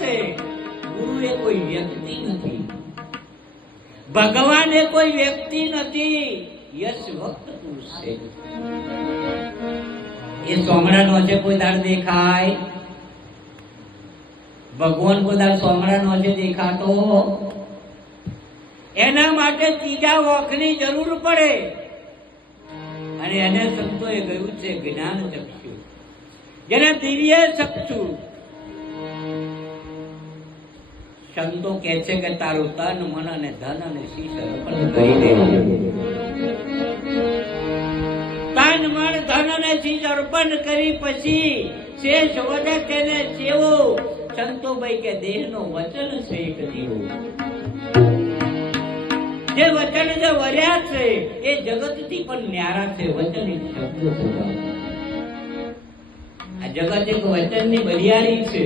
છે. ગુરુ એ કોઈ વ્યક્તિ નથી, ભગવાન એ કોઈ વ્યક્તિ નથી, યશ વક્ત પુરુષ છે. એ સોમરાનો છે કોઈ દાડ દેખાય? ભગવાન કોઈ દાડ સોમરાનો છે દેખાતો? એના માટે ત્રીજા વોખની જરૂર પડે. અને એને સંતોએ કહ્યું છે જ્ઞાન ચક્ષુ, જેને દિવ્ય ચક્ષુ. સંતો કહે છે કે તારું તન મન અને ધન અને શીશ અર્પણ કરી દે. તન મન ધન અને શીશ અર્પણ કરી પછી શેષ વધે તેને સેવો. સંતો ભાઈ કે દેહનો વચન છે એક જીવો. જે વચન જે વર્યા છે એ જગતથી પણ ન્યારા છે. વચન એક શબ્દ છે. આ જગત એક વચનની બલિયારી છે.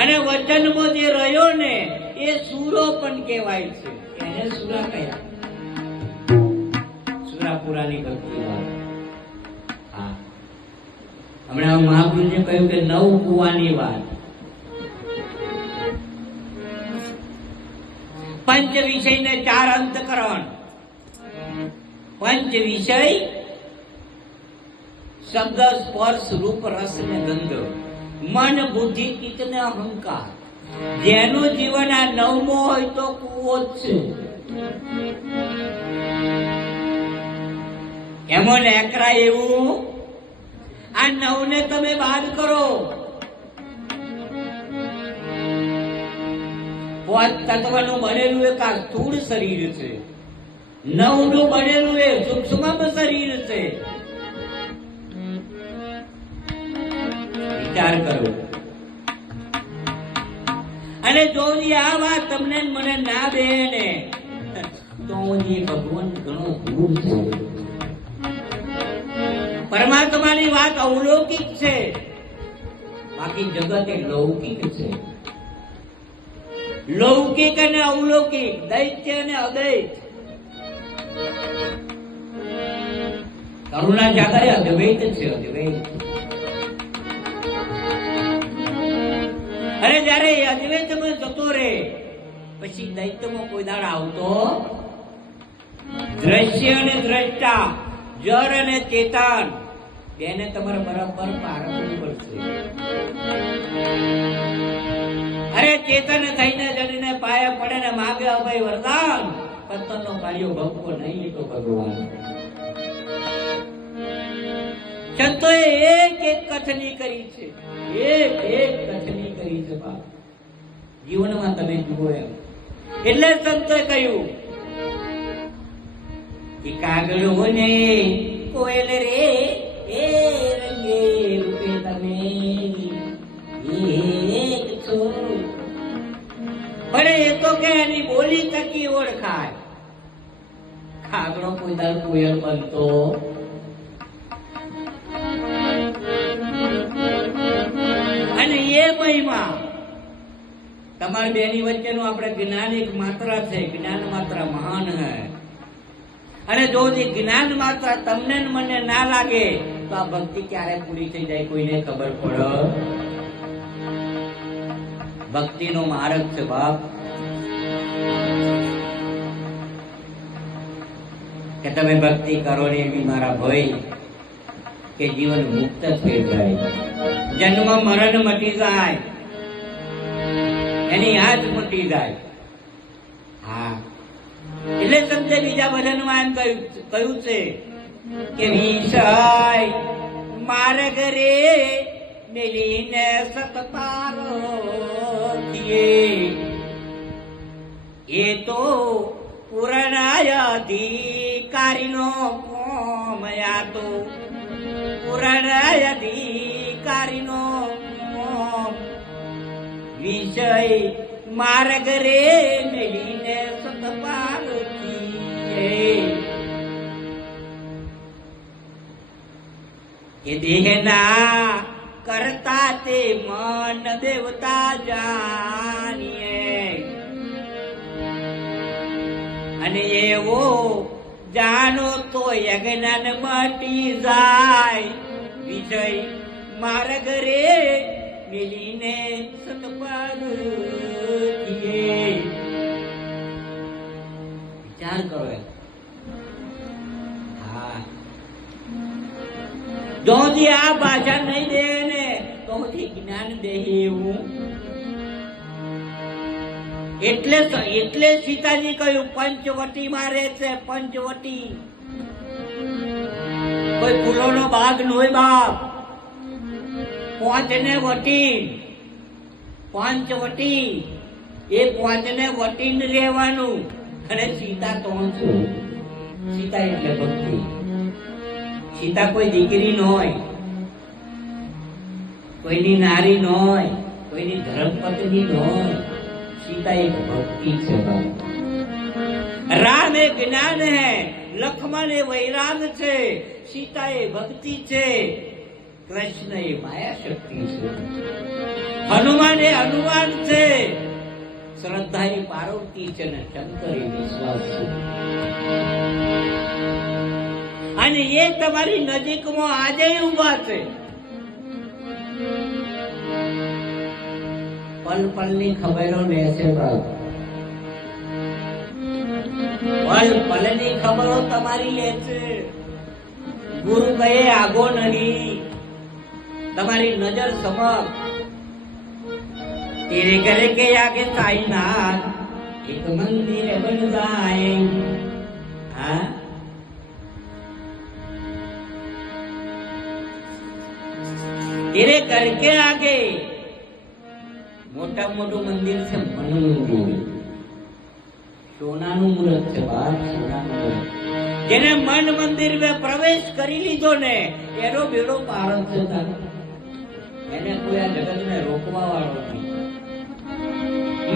અને વચનમાં જે રહ્યો ને એ સૂરો પણ કહેવાય છે. એને સૂરા કયા? સૂરાપુરાની ભક્તિ વાત. હા, હમણાં મહાપુરુષે કહ્યું કે 9 કુવાની વાત. પંચ વિષય ને 4 અંતકરણ. પંચ વિષય શબ્દ, સ્પર્શ, રૂપ, રસ ને ગંધ, મન, બુદ્ધિ, ચિત્ત ને અહંકાર. જેનું જીવન આ 9મો હોય તો કુવો જ છે. એમાં નેકરા એવું આ 9 ને તમે બાદ કરો. 5 તત્વનું બનેલું એક આ સ્થૂળ શરીર છે. 9 નું બનેલું એ સૂક્ષ્મ શરીર છે. વિચાર કરો. અને જો આ વાત તમને મને ના દે ને તો ભગવાન ઘણો દૂર છે. પરમાત્માની વાત અવલૌકિક છે, બાકી જગત એ લૌકિક છે. લૌકિક અને અવલૌકિક, દૈત્ય અને અદૈત. કરુણા જાગરે અદ્વૈત છે. અદ્વૈત. અરે જયારે અદ્વૈતમાં જતો રે પછી દૈત્યમાં કોઈ દાડ આવતો. દ્રશ્ય અને દ્રષ્ટા, જળ અને ચેતન, બેને તમારે બરાબર પારખવું પડશે. અરે ચેતન થઈને જડીને પાયા પડે ને માગે અભય વરદાન, પતનનો કાર્યો ભગવો નહીં તો ભગવાન. સંતોએ એક એક કથની કરી છે. એક એક કથની કરી છે. બાપ જીવનમાં તમે જુઓ એમ. એટલે સંતોએ કહ્યું કે કાગળો ને કોયલ રે એ રંગે રૂપે તમે એક છો. પણ એ તો કે એની બોલી તકી ઓળખાય. કાગડો કોઈ દાળ કોયલ બનતો? અને એ મહિમા તમારી બેની વચ્ચેનું આપણે જ્ઞાન એક માત્રા છે. જ્ઞાન માત્રા મહાન હૈ. અને જો જે જ્ઞાન માત્ર તમને મને ના લાગે તો આ ભક્તિ ક્યારે પૂરી થઈ જાય કોઈને ખબર પડે? ભક્તિનો માર્ગ છે બાપ. કે તમે ભક્તિ કરો ને એવી મારા ભય કે જીવન મુક્ત થઈ જાય, જન્મ મરણ મટી જાય, એની યાદ મટી જાય. હા, એટલે સંતે બીજા ભજનમાં એમ કહ્યું છે કે વિષય માર્ગ રે મેલીને સતતારો એ તો પુરાણાધિકારીનો કોમયા તો પુરાણાધિકારીનો વિષય માર્ગ રે મેલીને સતપારો એ દેહના કરતા તે મન દેવતા જાણીએ, અને એવો જાણો તો યજ્ઞાન મટી જાય. વિષય માર્ગ રે મિલીને જો દી આ ભાષા નહીં દે ને તો જ્ઞાન દે એવું. એટલે સીતાજી કહ્યું પંચવટી માં રહે છે. પંચવટી કોઈ ફૂલોનો બાગ ન હોય બાપ. પાંચને વટી, પંચવટી એ પાંચને વટીને રહેવાનું. અને સીતા તો છું. સીતા એટલે ભક્તિ. સીતા કોઈ દીકરી ન હોય, કોઈની નારી ન હોય, કોઈની ધર્મપત્ની ન હોય. સીતા એક ભક્તિ છે. રામ એ જ્ઞાન હે, લક્ષ્મણ એ વૈરાગ છે, સીતા એ ભક્તિ છે, કૃષ્ણ એ માયા શક્તિ છે, હનુમાન એ હનુમાન છે, શ્રદ્ધા એ પાર્વતી છે, ને શંકર એ વિશ્વાસ છે. અને એ તમારી નજીકમાં આજે ઉભા છે. પલ પલની ખબરો લે છે. પલ પલની ખબરો તમારી લે છે. ગુરુ કહે આગો નહીં, તમારી નજર સમક્ષ. તેરે ઘરે કે આગે સાઈનાથ એક મંદિર બન જાય. હા, તેરે ઘર કે આગે મોટા મોટું મંદિર છે. મન મંદિર, સોનાનું મુહૂર્ત છે બાપ, સોનાનું મુહૂર્ત. જેને મન મંદિર માં પ્રવેશ કરી લીધો ને એનો બેડો પાર છે. એને કોઈ આ જગત ને રોકવા વાળો નથી.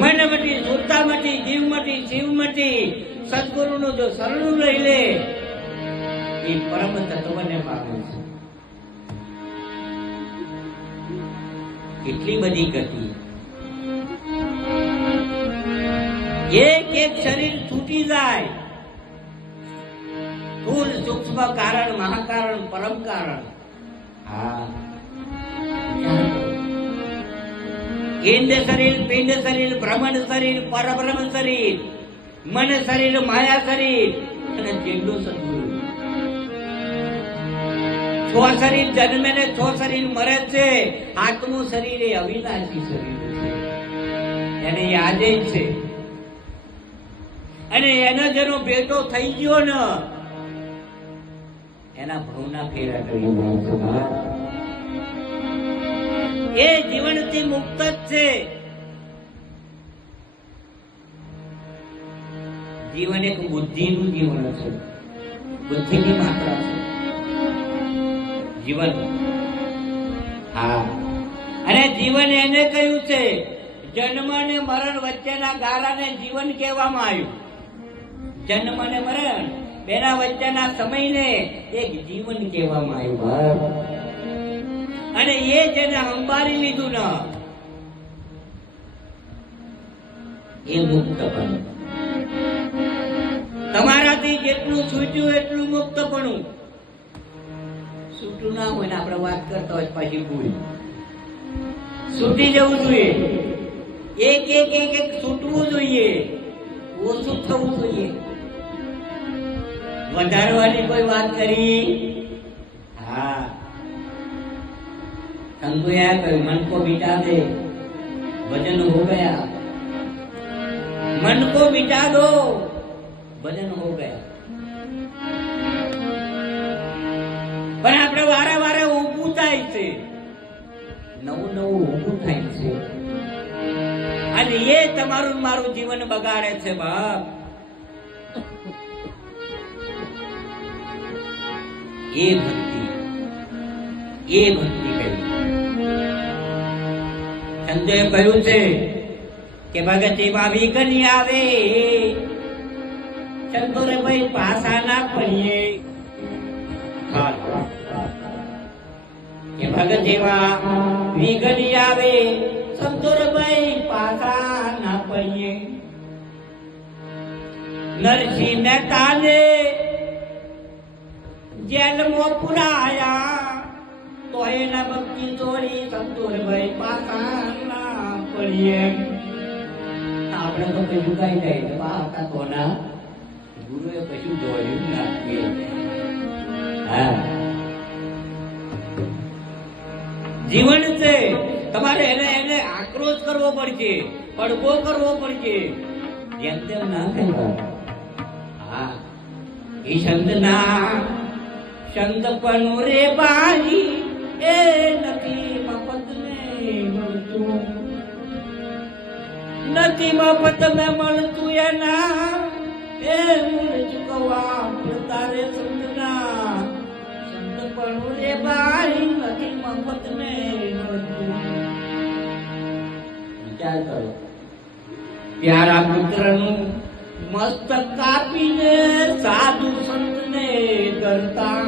મન મટી, સુરતા મટી, જીવ મટી, શિવ મટી, સદગુરુ નું જો શરણું લઈ લે એ પરમ તત્વ ને પામે છે. કેટલી બધી ગતિ. એક એક શરીર છૂટી જાય. સ્થૂલ સૂક્ષ્મ કારણ, મહાકારણ, પરમ કારણ. હા, ઈંડ શરીર, પિંડ શરીર, ભ્રમણ શરીર, પરબ્રહ્મ શરીર, મન શરીર, માયા શરીર અને જેટલું સદગુરુ. 6 શરીર જન્મે ને 6 શરીર મરે છે. આત્મનું શરીર એ અવિનાશી શરીર છે, એને યાદે છે. અને એનો જેનો બેટો થઈ ગયો ને એના ભવના ફેરા કરી એ જીવનથી મુક્ત જ છે. જીવન એક બુદ્ધિનું જીવન છે, બુદ્ધિની માત્રા છે જીવન. હા, અને જીવન એને કહ્યું છે જન્મ અને મરણ વચ્ચેના ગાળાને જીવન કહેવામાં આવ્યું. જન્મ અને મરણ બેના વચ્ચેના સમયને એક જીવન કહેવામાં આવ્યું. અને એ જેને અંબારી લીધું ને એ મુક્તપણું. તમારાથી જેટલું છૂટ્યું એટલું મુક્તપણું. છૂટું ના હોય ને આપણે વાત કરતા હોય પાછી ભૂલ. છૂટી જવું જોઈએ. એક એક એક એક છૂટવું જોઈએ, ઓછું થવું જોઈએ. વધારવાની કોઈ વાત કરી? હા, સંતોએ કહ્યું મન કો મિટા દે ભજન હો ગયા. મન કો મિટા દો ભજન હો ગયા. પણ આપણે વારે વારે ઊભું થાય છે, નવું નવું ઊભું થાય છે. અને એ તમારું મારું જીવન બગાડે છે બાપ. એ ભક્તિ કહી. સંતોએ કહ્યું છે કે ભગતીમાં વિઘ્ન આવે, સંતોરે ભાઈ પાછા ના પડીએ. કે ભગતીમાં વિઘ્ન આવે, સંતોરે ભાઈ પાછા ના પડીએ. નરસિંહ મહેતાને જેલમાં પુરાયા તો એના ભક્તિ તોડી સંતોર ભાઈ પાછા ના પડીએ. આપણે તો કશું કઈ જાય પાછા તો ના. ગુરુએ કશું દોડ્યું ના. હા, જીવન છે. તમારે એને આક્રોશ કરવો પડશે, પડવો કરવો પડશે. જેમ તેમ ના કહેવાય. હા, એ સંતપણું રે બાઈ એ નથી મફત ને મળતું, નથી મફત ને મળતું એના એ મૂળ ચૂકવવા પડતા રે સંતના. સંતપણું રે બાઈ નથી મફત ને મળતું. વિચાર કરો, પ્યારા પુત્રનું મસ્તક કાપીને સાધુ સંતને કરતા,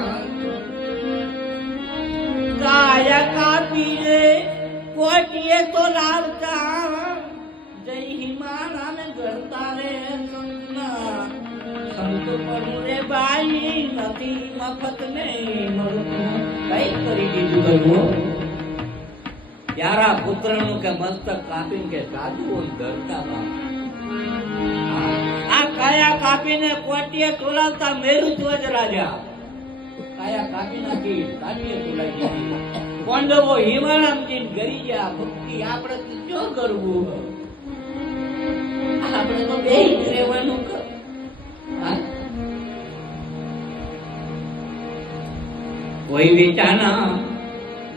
કાયા કાપીને કોટીએ તો લાવતા, જય હિમાલય કરતા રે સંતના. સંત પણ રે બાઈ નથી મફત ને મળતું. કઈ કરી દીધું ગયું? પ્યારા પુત્રનું કે મસ્તક કાપીને કે સાધુઓ કરતા બાપ. આ કાયા કાપીને કોટીએ તોલાવતા મેરુધ્વજ રાજા કાયા કાપી નાખી, કાઢીએ તોલાઈ દીધી. પાંડવો હિમાલયથી ગરી ગયા. ભક્તિ આપણે તો શું કરવું? આપણે તો બે રહેવાનું. કોઈ વેચાના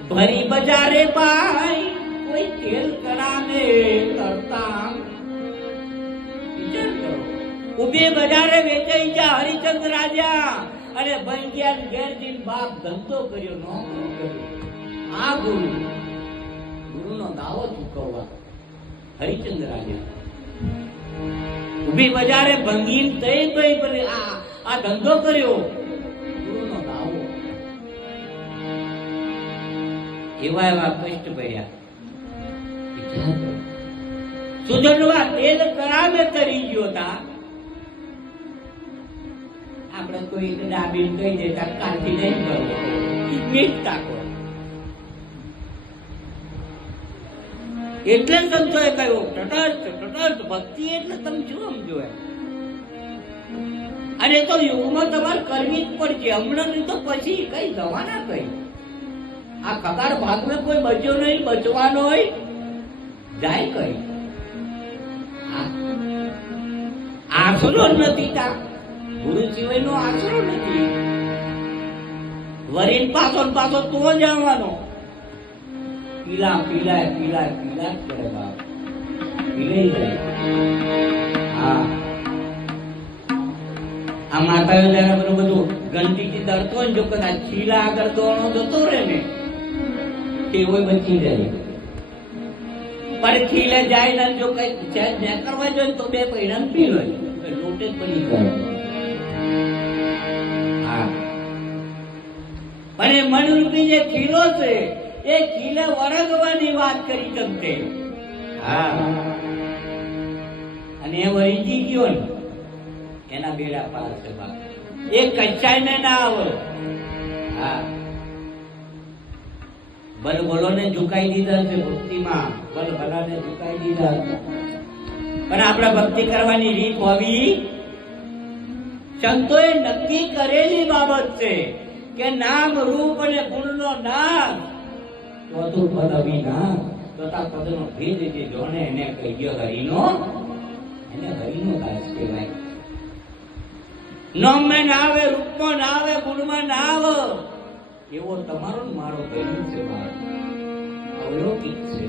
ભરી બજારે બાઈ, કોઈ તેલ કરાને કરતા. ઉભી બજારે વેચાઈ ગયા હરિચંદ્ર રાજા અને બંગ્યા ઘેરજી બાપ ધંધો કર્યો, નોકરો કર્યો. આ ગુરુનો દાવો ચૂકવવા હરિચંદ્ર રાજા ઉભી બજારે ભંગીન થઈ આ ધંધો કર્યો, ગુરુનો દાવો. એવા કષ્ટ પડ્યા. સુધરવા તેલ કરાવે તરી ગયો તા. આપણે કોઈ ડાબી કહી દેતા કાંતિ નહીં કરવો, મીઠ તાકો. એટલે સંતોએ કહ્યું તટસ્થ ભક્તિ એટલે તમે શું સમજો. અને તો યુગમાં તમારે કરવી જ પડશે. હમણાં તો પછી કઈ જવાના કઈ. આ કગાર ભાગમાં કોઈ બચ્યો નહીં, બચવાનો હોય જાય કઈ. આશરો નથી તા, ગુરુ સિવાય નો આશરો નથી. વરીન પાછો પાછો તો જવાનો. પીલા પીલા પીલા પીલા કરે બાપ, પીલાઈ જાય. હા, આ માતાઓ જયારે બધું ગંદકી તરતો ને જો કદાચ ખીલા આગળ દોડો જતો રે ને તેઓ બચી જાય. પણ ખીલે જાય ને જો કઈ કરવા જોઈએ તો બે પૈડા પી લો, લોટે જ પડી ગયો. હા, પણ એ મનરૂપી જે ખીલો છે એ ખીલે વળગવાની વાત કરી તમને. હા, અને એ વળગી ગયો ને એના બેડા પાર છે બાપ. એ કચાઈ ને ના આવે. હા, બલ બોલો ને ઝુકાઈ દીધા છે ભક્તિમાં, બલ ભલાને ઝુકાઈ દીધા. પણ આપણે ભક્તિ કરવાની રીત હોવી. સંતોએ નક્કી કરેલી બાબત છે કે નામ રૂપ અને ગુણનો નામ ચોથું પદ અવિનાશ. ચોથા પદનો ભેદ જે જોણે એને કહી ગયો હરિનો, એને હરિનો દાસ કહેવાય. નામમાં ના આવે, રૂપમાં ના આવે, ગુણમાં ના આવે, એવો તમારો મારો ગયું છે. અવલૌકિક છે.